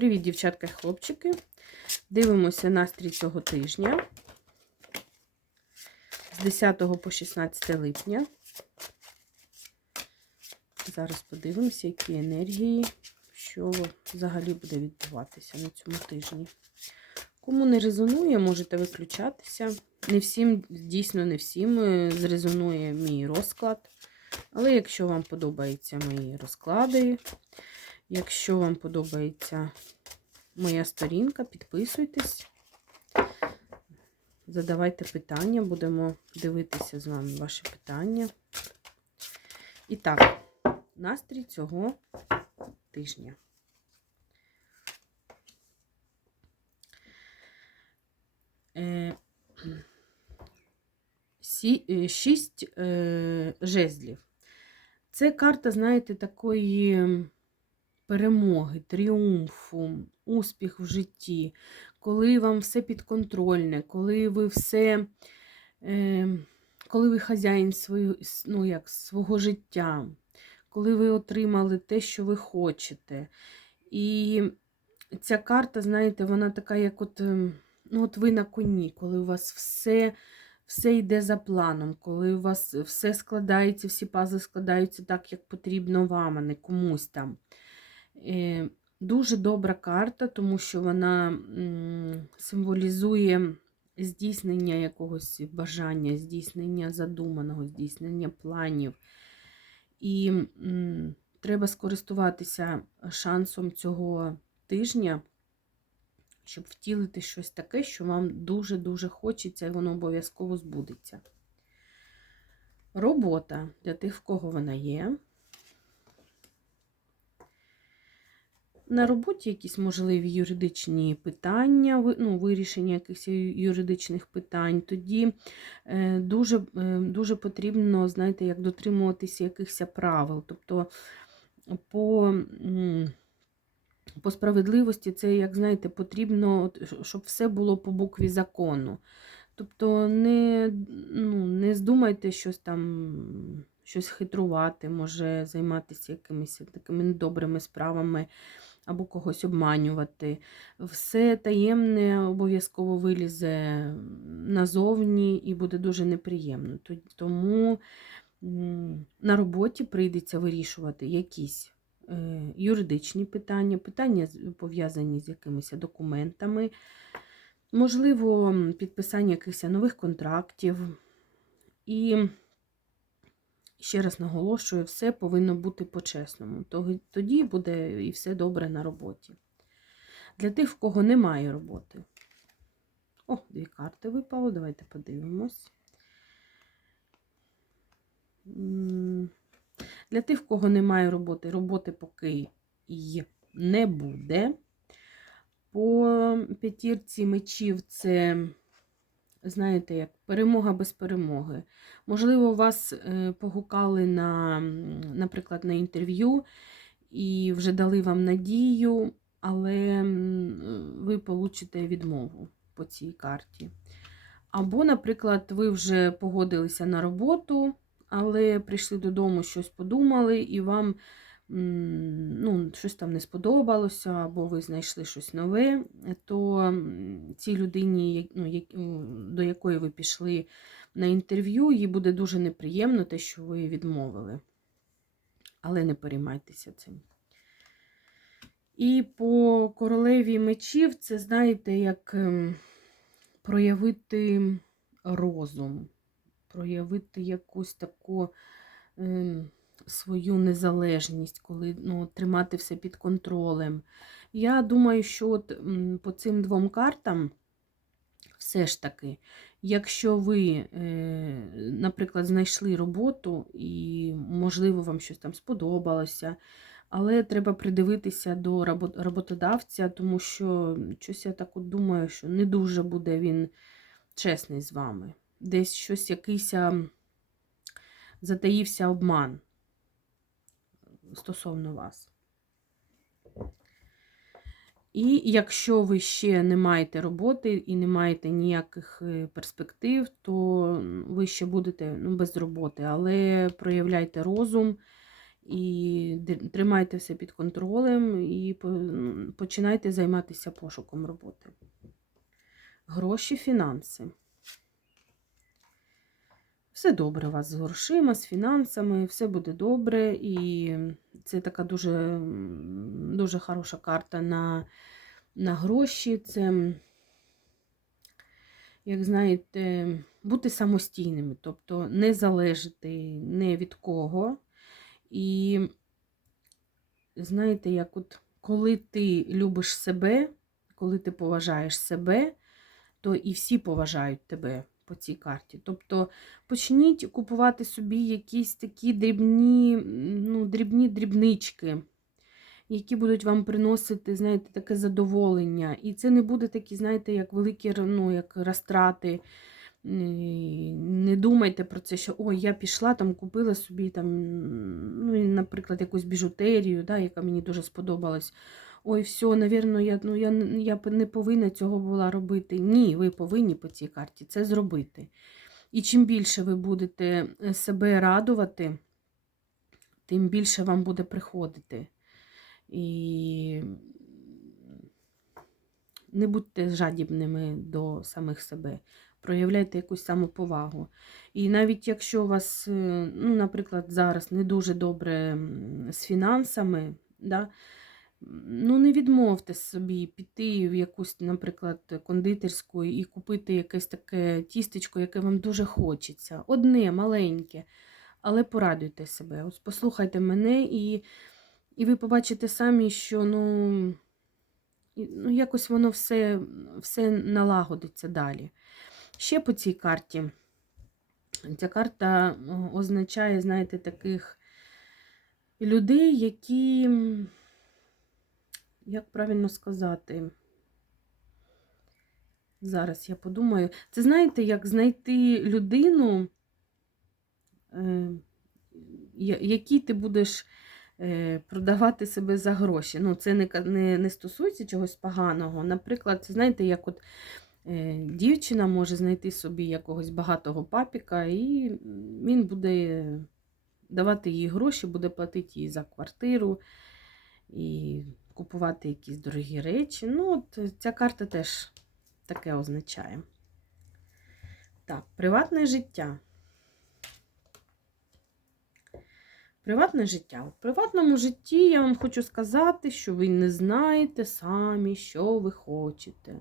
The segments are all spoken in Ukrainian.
Привіт, дівчатка і хлопчики. Дивимося настрій цього тижня з 10 по 16 липня. Зараз подивимося, які енергії, що взагалі буде відбуватися на цьому тижні. Кому не резонує, можете виключатися. Не всім, дійсно, не всім е, зрезонує мій розклад. Але якщо вам подобаються мої розклади, якщо вам подобається моя сторінка, підписуйтесь, задавайте питання, будемо дивитися з вами ваші питання. І так, настрій цього тижня. Е, е, шість е, жезлів. Це карта, знаєте, такої перемоги, тріумфу, успіх в житті, коли вам все підконтрольне, коли ви все, е, коли ви хазяїн свою, ну, як, свого життя, коли ви отримали те, що ви хочете. І ця карта, знаєте, вона така, як от, ем, ну, от ви на коні, коли у вас все все йде за планом, коли у вас все складається, всі пазли складаються так, як потрібно вам, а не комусь там. Дуже добра карта, тому що вона символізує здійснення якогось бажання, здійснення задуманого, здійснення планів. І треба скористуватися шансом цього тижня щоб втілити щось таке, що вам дуже-дуже хочеться, і воно обов'язково збудеться. Робота для тих, в кого вона є. На роботі якісь можливі юридичні питання, ну, вирішення якихось юридичних питань. Тоді е, дуже дуже потрібно, знаєте, як дотримуватися якихось правил. Тобто по по справедливості це, як знаєте, потрібно, щоб все було по букві закону. Тобто не ну, не здумайте щось там, щось хитрувати, може займатися якимись такими недобрими справами або когось обманювати. Все таємне обов'язково вилізе назовні і буде дуже неприємно. Тому на роботі прийдеться вирішувати якісь. Е, юридичні питання, питання пов'язані з якимись документами, можливо, підписання якихось нових контрактів. І, ще раз наголошую, все повинно бути по-чесному. Тоді буде і все добре на роботі. Для тих, в кого немає роботи. О, дві карти випало, давайте подивимось. Для тих, в кого немає роботи, роботи поки й не буде. По п'ятірці мечів це, знаєте, як перемога без перемоги. Можливо, вас е, погукали, на, наприклад, на інтерв'ю і вже дали вам надію, але ви получите відмову по цій карті. Або, наприклад, ви вже погодилися на роботу але прийшли додому, щось подумали, і вам ну, щось там не сподобалося, або ви знайшли щось нове, то цій людині, ну, до якої ви пішли на інтерв'ю, їй буде дуже неприємно те, що ви відмовили. Але не переймайтеся цим. І по королеві мечів, це, знаєте, як ем, проявити розум проявити якусь таку е, свою незалежність, коли ну, тримати все під контролем. Я думаю, що от по цим двом картам, все ж таки, якщо ви, е, наприклад, знайшли роботу і, можливо, вам щось там сподобалося, але треба придивитися до роботодавця, тому що щось я так от думаю, що не дуже буде він чесний з вами десь щось якийсь затаївся обман стосовно вас. І якщо ви ще не маєте роботи і не маєте ніяких е, перспектив, то ви ще будете ну, без роботи, але проявляйте розум І тримайте все під контролем і починайте займатися пошуком роботи. Гроші, фінанси. Все добре у вас з грошима, з фінансами, все буде добре. І це така дуже, дуже хороша карта на, на гроші. Це, як знаєте, бути самостійними, тобто не залежати ні від кого. І знаєте, як от коли ти любиш себе, коли ти поважаєш себе, то і всі поважають тебе по цій карті. Тобто почніть купувати собі якісь такі дрібні, ну, дрібні дрібнички, які будуть вам приносити, знаєте, таке задоволення. І це не буде такі, знаєте, як великі ну, як розтрати. Не думайте про це, що ой, я пішла, там купила собі, там, ну, наприклад, якусь біжутерію, да, яка мені дуже сподобалась. Ой, все, навірно, я, ну, я, я не повинна цього була робити. Ні, ви повинні по цій карті це зробити. І чим більше ви будете е, себе радувати, тим більше вам буде приходити. І не будьте жадібними до самих себе. Проявляйте якусь самоповагу. І навіть якщо у вас, е, ну, наприклад, зараз не дуже добре з фінансами, да, ну не відмовте собі піти в якусь, наприклад, кондитерську і купити якесь таке тістечко, яке вам дуже хочеться. Одне, маленьке, але порадуйте себе. Ось послухайте мене, і, і ви побачите самі, що ну, ну якось воно все, все налагодиться далі. Ще по цій карті. Ця карта означає, знаєте, таких людей, які, як правильно сказати, зараз я подумаю, це знаєте, як знайти людину, е, якій ти будеш е, продавати себе за гроші. Ну, це не, не, не стосується чогось поганого. Наприклад, це знаєте, як от е, дівчина може знайти собі якогось багатого папіка, і він буде давати їй гроші, буде платити їй за квартиру і купувати якісь дорогі речі. Ну, от ця карта теж таке означає. Так, приватне життя. Приватне життя. У приватному житті я вам хочу сказати, що ви не знаєте самі, що ви хочете.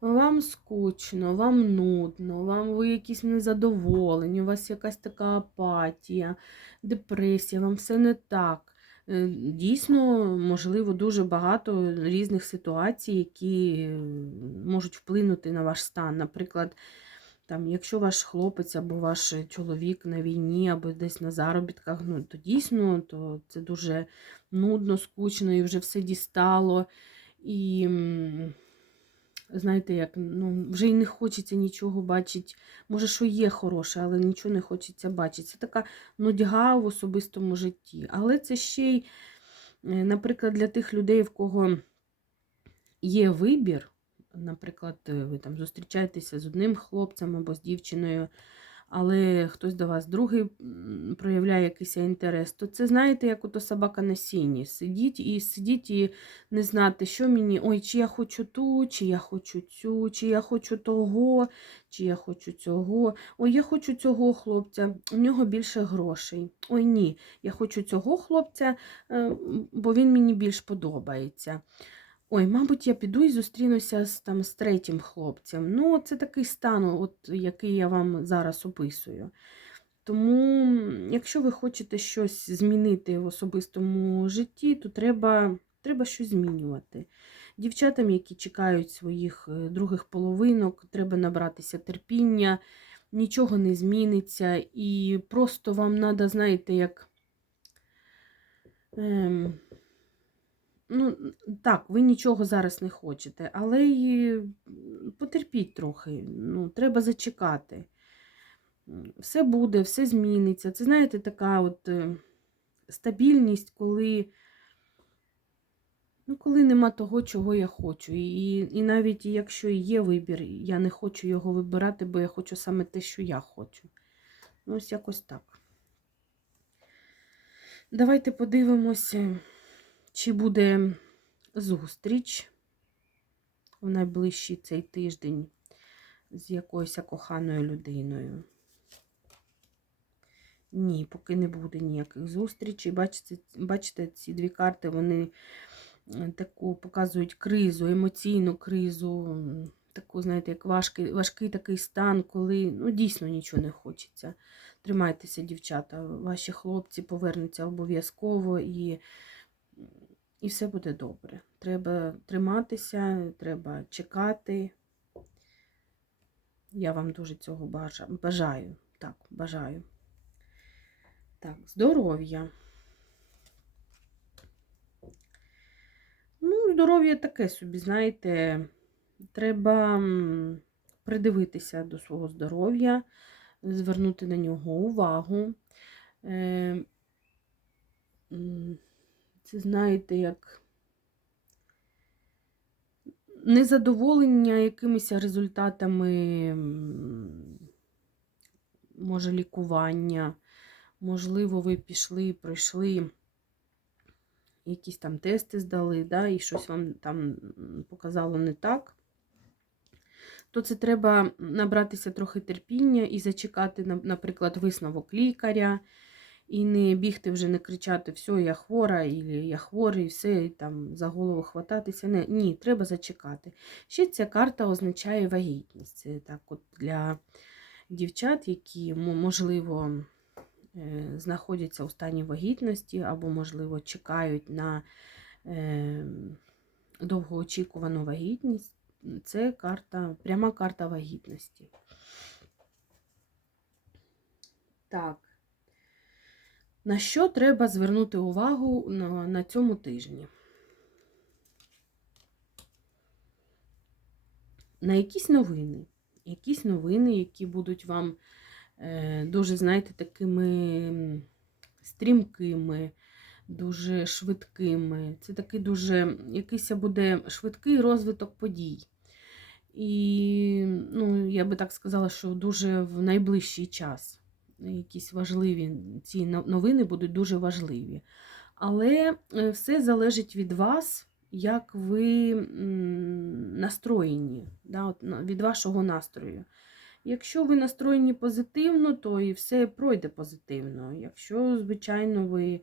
Вам скучно, вам нудно, вам ви якісь незадоволені, у вас якась така апатія, депресія, вам все не так. Е, Дійсно, можливо, дуже багато різних ситуацій, які е, можуть вплинути на ваш стан. Наприклад, там, якщо ваш хлопець або ваш чоловік на війні, або десь на заробітках, ну, то дійсно то це дуже нудно, скучно і вже все дістало. І знаєте, як ну, вже й не хочеться нічого бачити. Може, що є хороше, але нічого не хочеться бачити. Це така нудьга в особистому житті. Але це ще й, е, наприклад, для тих людей, в кого є вибір. Наприклад, е, ви там зустрічаєтеся з одним хлопцем або з дівчиною, але хтось до вас другий проявляє якийсь інтерес, то це знаєте, як ото собака на сіні. Сидіть і сидіть і не знати, що мені, ой, чи я хочу ту, чи я хочу цю, чи я хочу того, чи я хочу цього. Ой, я хочу цього хлопця, у нього більше грошей. Ой, ні, я хочу цього хлопця, е, бо він мені більш подобається. Ой, мабуть, я піду і зустрінуся з, там, з третім хлопцем. Ну, це такий стан, от, який я вам зараз описую. Тому, якщо ви хочете щось змінити в особистому житті, то треба, треба щось змінювати. Дівчатам, які чекають своїх е, других половинок, треба набратися терпіння, нічого не зміниться, і просто вам треба, знаєте, як. Ем, Ну, так, ви нічого зараз не хочете, але й потерпіть трохи. Ну, треба зачекати. Все буде, все зміниться. Це, знаєте, така от е, стабільність, коли, ну, коли нема того, чого я хочу. І, і навіть якщо є вибір, я не хочу його вибирати, бо я хочу саме те, що я хочу. Ну, ось якось так. Давайте подивимося, чи буде зустріч в найближчий цей тиждень з якоюсь коханою людиною. Ні, поки не буде ніяких зустрічей. Бачите, бачите, ці дві карти, вони таку показують кризу, емоційну кризу, таку, знаєте, як важкий, важкий такий стан, коли ну, дійсно нічого не хочеться. Тримайтеся, дівчата, ваші хлопці повернуться обов'язково і, і все буде добре. Треба триматися, треба чекати. Я вам дуже цього бажаю. Так, бажаю. Так, здоров'я. Ну, здоров'я таке собі, знаєте, треба придивитися до свого здоров'я, звернути на нього увагу. Це, знаєте, як незадоволення якимись результатами, може, лікування. Можливо, ви пішли, пройшли якісь там тести здали, да, і щось вам там показало не так, то це треба набратися трохи терпіння і зачекати, наприклад, висновок лікаря, і не бігти вже, не кричати, все, я хвора, і я хворий, все, і там за голову хвататися. Не, ні, треба зачекати. Ще ця карта означає вагітність. Це так от для дівчат, які, можливо, е, знаходяться у стані вагітності, або, можливо, чекають на е, довгоочікувану вагітність. Це карта, пряма карта вагітності. Так. На що треба звернути увагу на, цьому тижні? На якісь новини. Якісь новини, які будуть вам е, дуже, знаєте, такими стрімкими, дуже швидкими. Це такий дуже якийсь буде швидкий розвиток подій. І, ну, я би так сказала, що дуже в найближчий час якісь важливі ці новини будуть дуже важливі. Але е, все залежить від вас, як ви настроєні, да, от, від вашого настрою. Якщо ви настроєні позитивно, то і все пройде позитивно. Якщо, звичайно, ви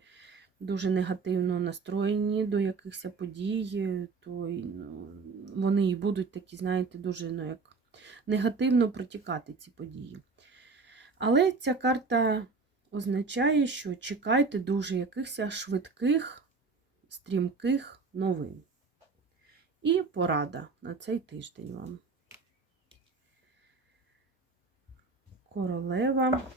дуже негативно настроєні до якихось подій, то ну, вони і будуть такі, знаєте, дуже ну, як негативно протікати ці події. Але ця карта означає, що чекайте дуже якихось швидких, стрімких новин. І порада на цей тиждень вам. Королева.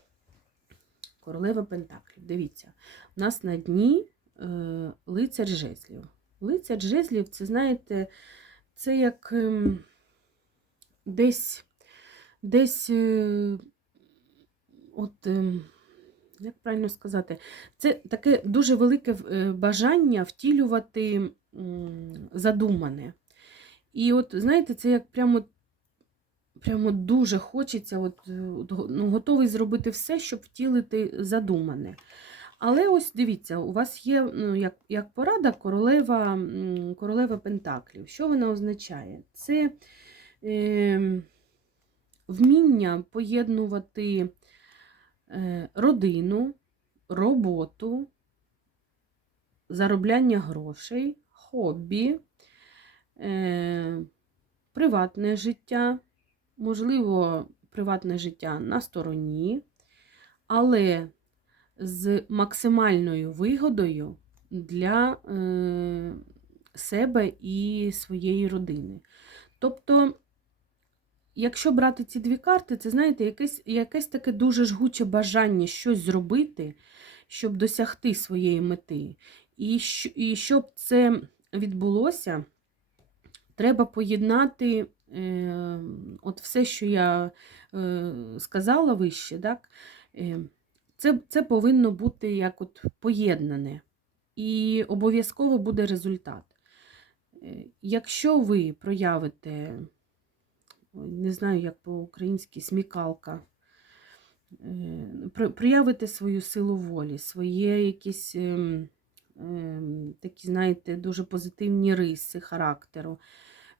Королева Пентаклів. Дивіться, у нас на дні е, лицар жезлів. Лицар жезлів, це, знаєте, це як ем, десь, десь, е, от, ем, як правильно сказати, це таке дуже велике е, бажання втілювати задумане. І от, знаєте, це як прямо прямо дуже хочеться, от, е, ну, готовий зробити все, щоб втілити задумане. Але ось дивіться, у вас є ну, як, як порада королева, королева Пентаклів. Що вона означає? Це е, вміння поєднувати родину, роботу, заробляння грошей, хобі, е, приватне життя можливо, приватне життя на стороні, але з максимальною вигодою для е, себе і своєї родини. Тобто, якщо брати ці дві карти, це, знаєте, якесь, якесь таке дуже жгуче бажання щось зробити, щоб досягти своєї мети. І, і щоб це відбулося, треба поєднати е, от все, що я е, сказала вище, так? Е, це, це повинно бути як от поєднане. І обов'язково буде результат. Е, Якщо ви проявите, не знаю, як по-українськи, смікалка, е, проявите свою силу волі, своє якісь ем, ем, такі, знаєте, дуже позитивні риси характеру.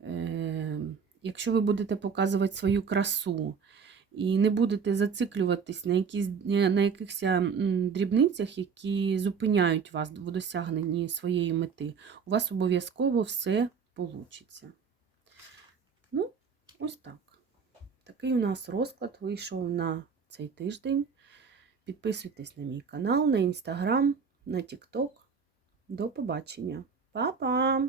Ем, Якщо ви будете показувати свою красу і не будете зациклюватись на, якісь, на якихось дрібницях, які зупиняють вас в досягненні своєї мети, у вас обов'язково все вийде. Ось так. Такий у нас розклад вийшов на цей тиждень. Підписуйтесь на мій канал, на інстаграм, на тікток. До побачення. Па-па!